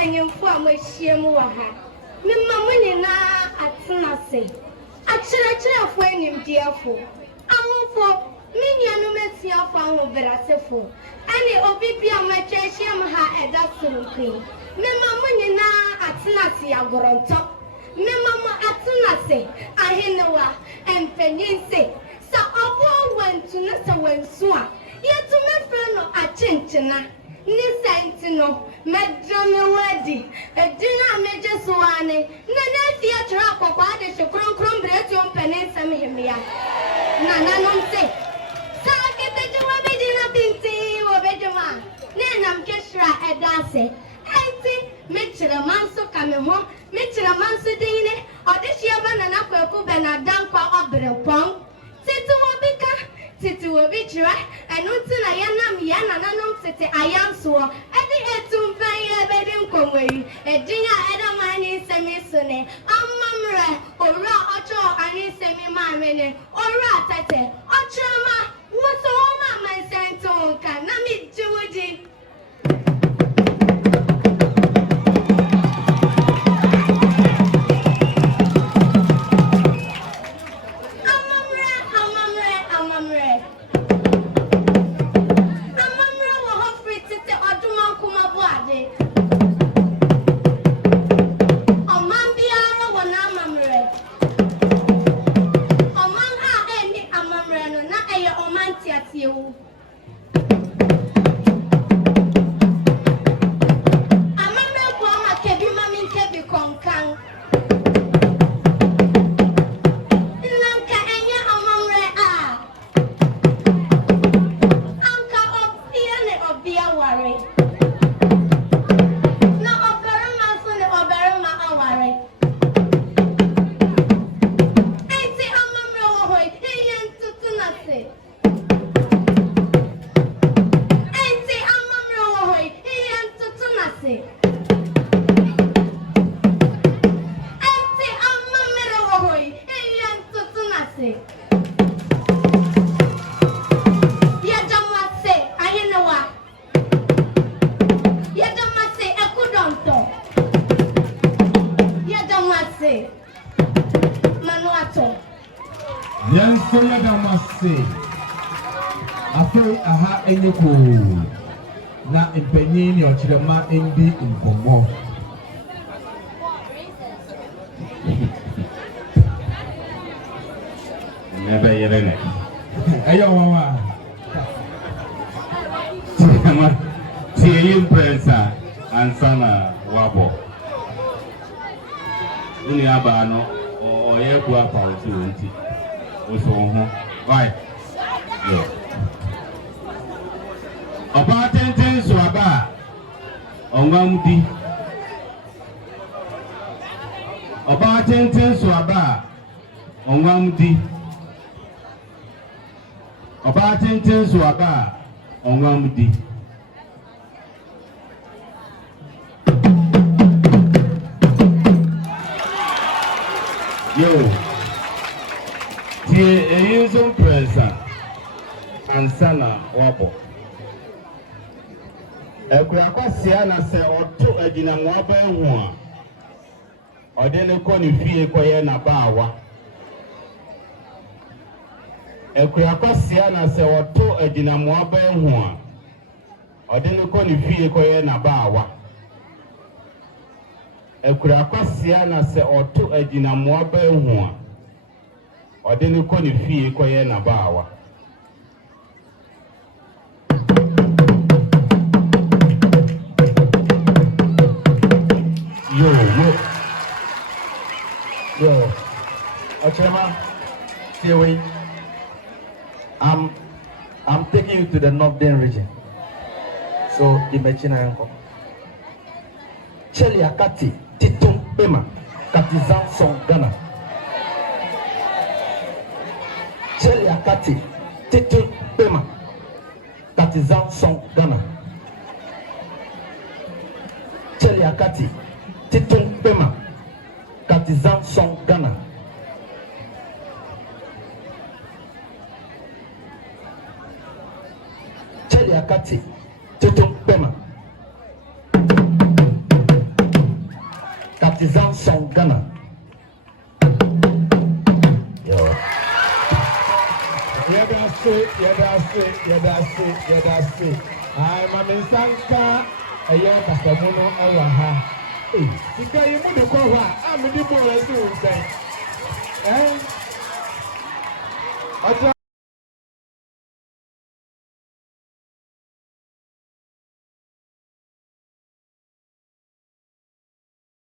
penyon for my shiamuaha. Mamma Atinase. Actually, for him, dearful. I won't for Minianumetia for Verasefo. Any obibia my chesham at that soon queen. Mamma Atinasi Agoronto. Mamma Atinase, Ahenoa, and Penyense. So Obo went to Nessa when swan. Yet to my friend of Achinchina. Nisantino, Madame Weddy, a dinner major swane, Nana theatre of body to crum bread on Penensam Himia. Nana non say. Sarket the Jawabin dinner pinty or Bedema. Nanam Keshra at Darcy. I think Mitchell a manso coming home, Mitchell a manso dine, or this Yavan and Aquaco Bena Dampa of the pong. Situ Wabika. Situ Vichra, and until I am Yana, no city, I am so. At the end to pay a bedding conway, a dinner at a man in semisone, Mamre, or raw ocho, and in semi mamene, or ratate, Ochama, what's all my santon can I meet Georgie? Aha enyeko na mpanyin ya ochirema ndi nkomo nebe yerene ayo mama tiama tie impresa ansana wabo uni aba no oye ku apa osi wonti oso ho right yeah. Ọba tenten so aba onwam di Ọba tenten so aba onwam di Ọba tenten so aba onwam di Yo tie eyuzo presa ansana wabo Ekurakwasi na se oto agina moaba ehu a ode ne ko ne fie koye na baawa Ekurakwasi na se oto agina moaba ehu a ode ne ko ne fie koye na baawa Ekurakwasi na se oto agina moaba ehu a ode ne ko ne fie koye na baawa Yo, Ochema, see we. I'm taking you to the northern region. So the Mechina yanko. Cheli akati titum pema katizan son Ghana. Cheli akati titum pema katizan son Ghana. Cheli akati titum pema katizan son Ghana. Cheli akati titum pema Artisan Song Ghana. Yadase. Ay, Mami Sanka, a young Castamono, Awaha. Sika, you put the cover, I'm the boy, as you say.